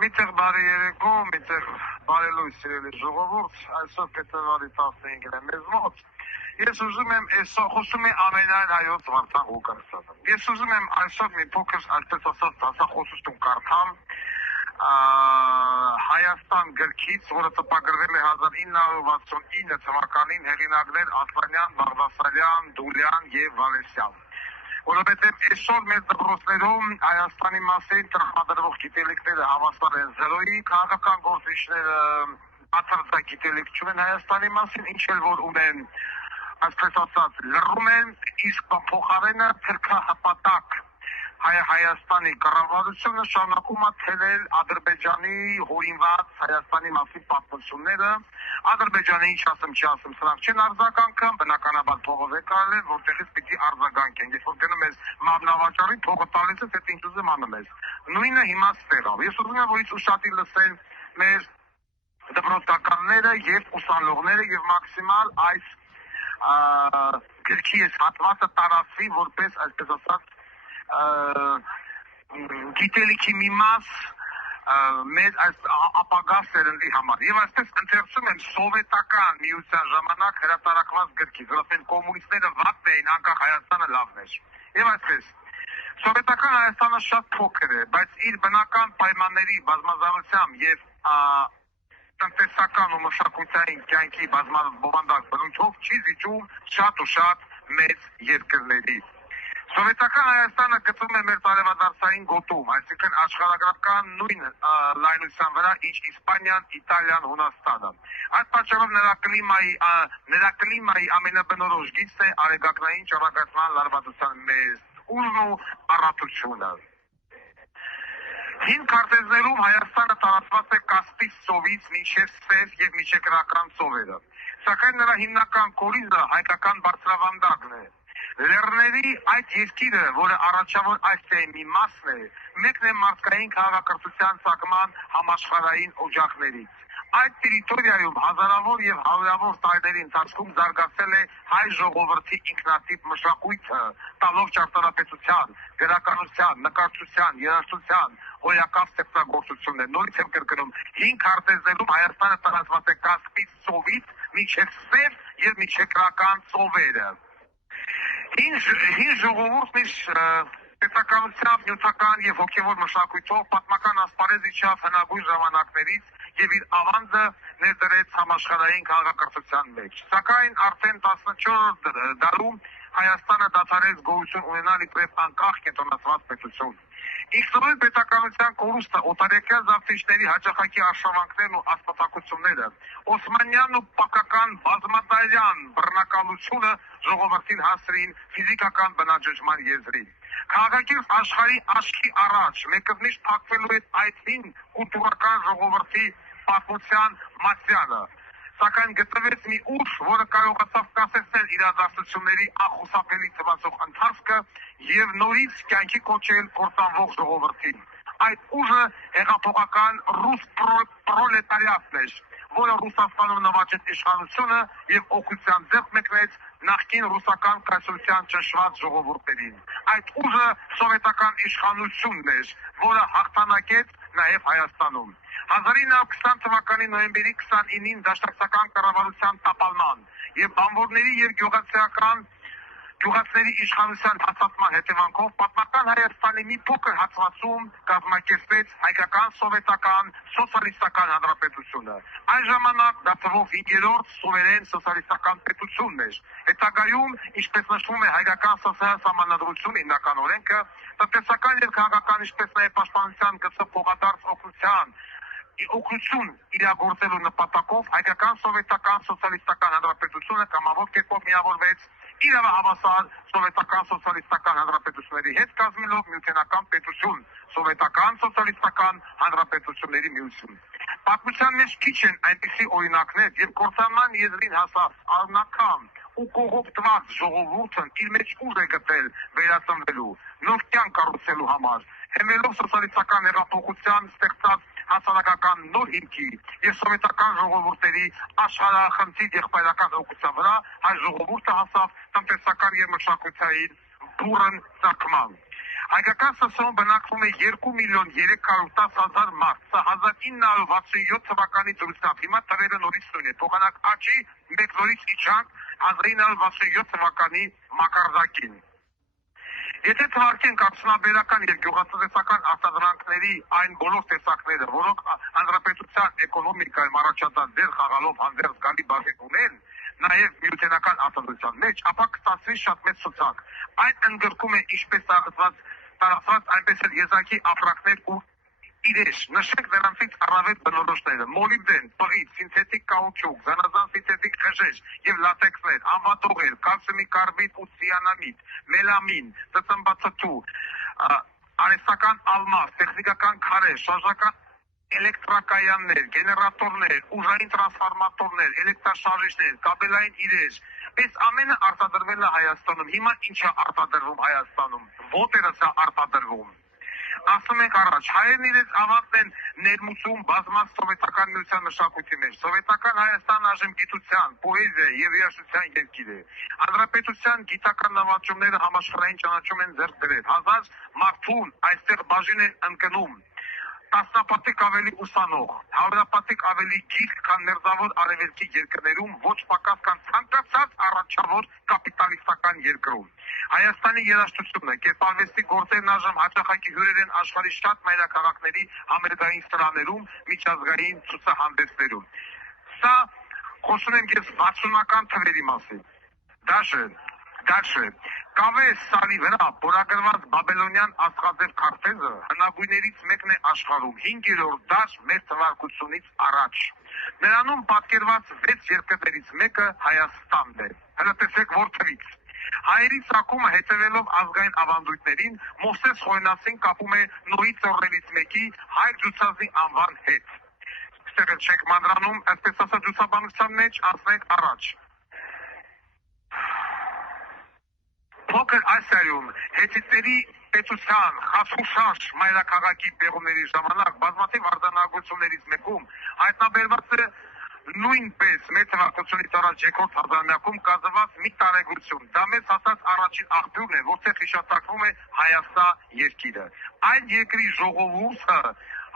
Միտեղ բարի երեկո, միտեղ բարելույս սիրելի ժողովուրդ, այսօր փետրվարի 15-ն է մեզ մոտ։ Ես ուզում եմ այսօր խոսում եմ ամենայն հայոց Վարդան Ղուկասյանը։ Ես ուզում եմ այսօր մի փոքր այսպես ասած դասախոսություն կարդամ Հայաստան գրքից, որը տպագրվել է 1969 թվականին, հեղինակներ Ասլանյան, Բաղդասարյան, Դուլյան եւ Վալեսյան։ Որովհետև այսօր մեր դպրոցներում Հայաստանի մասին տրամադրվող գիտելիքները հավասար են զրոյի, քաղաքական գործիչները բացարձակ գիտելիք չունեն Հայաստանի մասին, ինչ էլ որ ունեն, այսպես ասած, լռում են, իսկ փոխարենը թրքահպատակ Հայաստանի կառավարությունը շարունակում է թելել Ադրբեջանի հորինված Հայաստանի մասին պատմությունները, Ադրբեջանը ինչ ասում, չի ասում, սրանք չեն արձագանքում, բնականաբար փողը վեկարել են, որտեղից պիտի արձագանքեն, երբ որ գնում ես մամնավաճառի, փողը տալիս ես, այդ ինչ ուզում անում ես։ Նույնը հիմա ստեղավ։ Ես ուզում եմ, որ ուշադիր լսեն մեր դպրոցականները եւ ուսանողները եւ մաքսիմալ այս գրքի այս հատվածը տարածվի որպես, այսպես ասած, գիտելիքի մի մաս մեր այս ապագա սերնդի համար։ Եվ այսպես ընթերցում եմ սովետական միության ժամանակ հրատարակված գրքից, որովհետև կոմունիստները վատ էին, անկախ Հայաստանը լավն էր։ Եվ այսպես, սովետական Հայաստանը շատ փոքր է, բայց իր բնական պայմանների բազմազանությամբ եւ տնտեսական ու մշակութային կյանքի բազմաբովանդակ բնույթով չի զիջում շատ ու շատ մեծ երկրների։ Սովետական Հայաստանը գտնվում է մեր տարեվադարձային գոտում, այսինքն աշխարհագրական նույն լայնության վրա, ինչ Իսպանիան, Իտալիան, Հունաստանը։ Այդ պատճառով նրա կլիմայի ամենաբնորոշ գիծն է արեգակնային ճառագայթման լարվածության մեծ ուժն ու առատությունը։ Հին քարտեզներում Հայաստանը տարածված է Կասպից ծովից մինչև Սև եւ միջերկրական ծովերը։ Սակայն նրա հիմնական կորիզը հայկական բարձրավանդակն է։ Լեռների այդ երկիրը, որը առաջավոր Ասիայի մի մասն է, մեկն է մարդկային քաղաքակրթության ծագման համաշխարհային օջախներից։ Այդ տերիտորիայում հազարավոր եւ հարյուրավոր տարիների ընթացքում զարգացել է հայ ժողովրդի ինքնատիպ մշակույթը, տալով ճարտարապետության, գրականության, նկարչության, երաժշտության, հոյակապ ստեղծագործություններ։ Նորից եմ կրկնում, հին քարտեզներում Հայաստանը տարածված է Կասպից ծովից մինչև Սև եւ միջերկրական ծովերը։ Հին ժողովուրդն իր պետականությամբ, նյութական եւ հոգեվոր մշակույթով պատմական ասպարեզ իջավ հնագույն ժամանակներից եւ իր ավանդը ներդրեց համաշխարհային քաղաքակրթության մեջ։ Սակայն արդեն 14-րդ դարում Հայաստանը դադարեց գոյություն ունենալ իբրև անկախ կենտրոնացված պետություն։ Ինքնուրույն պետականության կորուստը, օտարերկրյա զավթիչների հաճախակի արշավանքներն ու ասպատակությունները, օսմանյան ու պակական բազմադարյան բռնակալությունը ժողովրդին հասրին ֆիզիկական բնաջնջման եզրին։ Քաղաքակիրթ աշխարհի աչքի առաջ մեկնիշտ փակվելու է այդ հին կուլտուրական ժողովրդի պատմության մատյանը, սակայն գտնվեց մի ուժ, որը կարողացավ կասեցնել իրադարձությունների անխուսափելի թվացող ընթացքը եւ նորից կյանքի կոչել կործանվող ժողովրդին։ Այդ ուժը հեղափոխական ռուս պրոլետարիատն էր, որը Ռուսաստանում նվաճեց իշխանությունը եւ օկուպացիան ձեռք մեկնեց նախկին ռուսական կայսրության ճնշված ժողովուրդներին։ Այդ ուժը սովետական իշխանությունն էր, որը հաղթանակեց նաեւ Հայաստանում։ 1920 թվականի նոյեմբերի 29-ին դաշնակցական կառավարության տապալման եւ բանվորների եւ գյուղացիների իշխանության հաստատման հետևանքով պատմական Հայաստանի մի փոքր հատվածում կազմակերպվեց հայկական սովետական սոցիալիստական հանրապետությունը։ Այն ժամանակ դա թվով 5-րդ սուվերեն սոցիալիստական պետությունն էր։ Հետագայում, ինչպես նշվում է հայկական սոցիալ սահմանադրություն հիմնական օրենքը, տնտեսական եւ քաղաքական, ինչպես նաեւ պաշտպանության գծով փոխադարձ օգնություն իրագործելու նպատակով հայկական սովետական սոցիալիստական հանրապետությունը կամավոր կերպով միավորվեց իրավահավասար սովետական սոցիալիստական հանրապետությունների հետ կազմելով միութենական պետություն, սովետական սոցիալիստական հանրապետությունների միություն։ Պատմության մեջ քիչ են այնպիսի օրինակներ, երբ կործանման եզրին հասած արնական ու կողոպտված ժողովուրդն իր մեջ ուժ է գտել վերածնվելու, նոր կյանք կառուցելու համար, հենվելով սոցիալիստական հեղափոխության ստեղծած հասարակական նոր հիմքի եւ սովետական ժողովուրդների աշխարհախնդիր եղբայրական օգուտության վրա հայ ժողովուրդը հասավ տնտեսական եւ մշակութային բուրըն ծագման։ Հայկական ՍՍՕ-ում բնակվում է 2.310.000 մարդ, սա 1967 թվականի դրությամբ, հիմա թվերը նորից նույն է, փոխանակ աճի, մեկ նորից իջանք 1967 թվականի մակարդակին։ Եթե թվարկենք արդյունաբերական եւ գյուղատնտեսական արտադրանքների այն բոլոր տեսակները, որոնք հանրապետության էկոնոմիկայում առաջատար դեր խաղալով հանդերձ գալի բաժին ունեն, նաև միութենական արտադրության մեջ, ապա կստացվի շատ մեծ ցուցակ։ Այն ընդգրկում է ինչպես տարածված, այնպես էլ եզակի ապրանքներ ու իրեր։ Նշենք նրանցից առավել բնորոշները՝ մոլիբդեն, պղի, սինթետիկ կաուչուկ, զանազան սինթետիկ խժեր եւ լատեքսներ, անվադողեր, կալցիումի կարբիդ ու ցիանամիդ, մելամին, ծծմբաթթու, արհեստական ալմաս, տեխնիկական քարեր, շարժական էլեկտրակայաններ, գեներատորներ, ուժային տրանսֆորմատորներ, էլեկտրաշարժիչներ, կաբելային իրեր, այս ամենը արտադրվել է Հայաստանում։ Հիմա ինչ է արտադրվում Հայաստանում։ Ոտերը սա արտադրվում։ Ասում ենք առաջ, հայերն իրենց ավանդն են ներմուծում բազմաց սովետական միության մշակույթի մեջ։ Սովետական Հայաստան այժմ գիտության, պոեզիա եւ երաժշտության երկիր է։ Հանրապետության գիտական նվաճումները համաշխարհային ճանաչում են ձեռք բերել։ Հազար մարդուն այստեղ բաժին են ընկնում։ Տասնապատիկ ավելի ուսանող, հարյուրապատիկ ավելի գիրք, քան մերձավոր արևելքի երկրներում, ոչ պակաս քան ցանկացած առաջավոր կապիտալիստական երկրում։ Հայաստանի երաժշտությունը, կերպարվեստի գործերն այժմ հաճախակի հյուրեր են աշխարհի շատ մայրաքաղաքների համերգային սրաներում, միջազգային ցուցահանդեսներում։ Սա խոսում եմ ես 60-ական թվերի մասին։ Դաշը կավե սալի վրա փորագրված բաբելոնյան աստղաձև քարտեզը հնագույններից մեկն է աշխարհում, 5-րդ դաշ մեր թվարկությունից առաջ։ Նրանում պատկերված 6 երկրներից մեկը Հայաստանն է։ Հələ տեսեք որ թվից։ Հայերի ցակումը հետևելով ազգային ավանդույթներին, Մովսես Խոյնացին կապում է Նոյի ծառերից մեկի հայր ջուցազնի անվան հետ։ Այստեղ չեք մանրանում, այսպես ասած ջուցաբանության մեջ անցնենք առաջ։ Փոքր Ասիայում հետիցերի պետության Խասուշաշ մայրաքաղաքի պեղումների ժամանակ բազմաթիվ արձանագրություններից մեկում հայտնաբերված է նույնպես մեր թվարկությունից առաջ երկրորդ հազարամյակում կազմված մի տարեգրություն։ Դա մեզ հասած առաջին աղբյուրն է, որտեղ հիշատակվում է Հայաստան երկիրը։ Այդ երկրի ժողովուրդը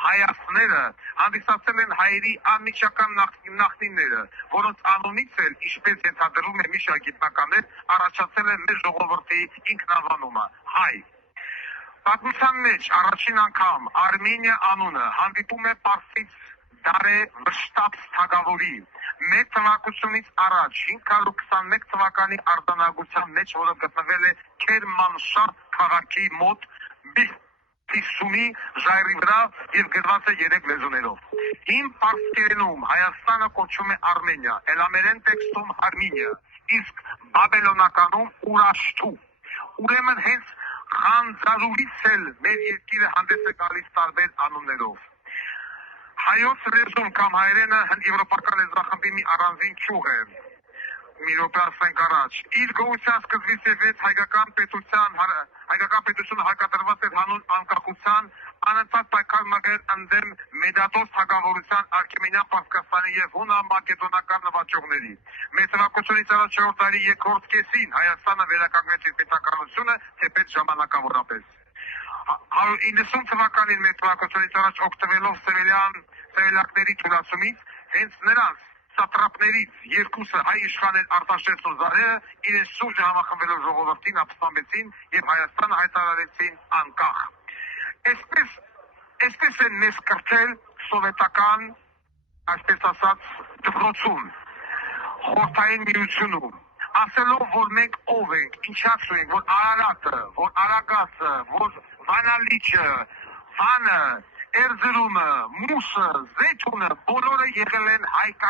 հայացները հանդիսացել են հայերի անմիջական նախնիները, որոնց անունից էլ, ինչպես ենթադրում է մի շարք գիտնականներ, առաջացել է մեր ժողովրդի ինքնանվանումը՝ հայ։ Պատմության մեջ առաջին անգամ Արմենիա անունը հանդիպում է պարսից Դարե Վշտապ թագավորի մեր թվարկությունից առաջ 521 թվականի արձանագրության մեջ, որը գտնվել է Քերմանշահ քաղաքի մոտ Սումի ժայռի վրա եւ գրված է 3 լեզուներով։ Հին պարսկերենում Հայաստանը կոչվում է Արմենիա, էլամերեն տեքստում Արմինիա, իսկ բաբելոնականում Ուրաշթու։ Ուրեմն հենց Խանձարուրից էլ մեր երկիրը հանդես է գալիս տարբեր անուններով։ Հայոց լեզուն կամ հայերենը եվրոպական լեզվախմբի մի առանձին ճյուղ է։ Մի րոպե ասենք առաջ։ Իր գոյության սկզբից եւ վեց հայկական պետությունը հարկադրված էր հանուն անկախության, անընդհատ պայքար մղել ընդդեմ Մեդատոս թագավորության Արքեմենյան Պարսկաստանի եւ հունա-մակեդոնական նվաճողների։ Մեր թվարկությունից առաջ 4-րդ դարի երկրորդ կեսին Հայաստանը վերականգնեց իր պետականությունը, թեպետ ժամանակավորապես։ 190 թվականին մեր թվարկությունից առաջ օգտվելով սևելակների թուլացումից, հենց նրանց սատրապներից երկուսը հայ իշխաներ Արտաշեսն ու Զարերը իրենց շուրջը համախմբելով ժողովրդին ապստամբեցին եւ Հայաստանը հայտարարեցին անկախ։ Այսպես են մեզ կրթել սովետական, այսպես ասած, դպրոցում, խորհրդային միությունում, ասելով, որ մենք ով ենք, ինչացու ենք, որ Արարատը, որ Արագածը, որ Վանալիչը, Վանը, Էրզրումը, Մուսը, Զեյթունը բոլորը եղել են հայկական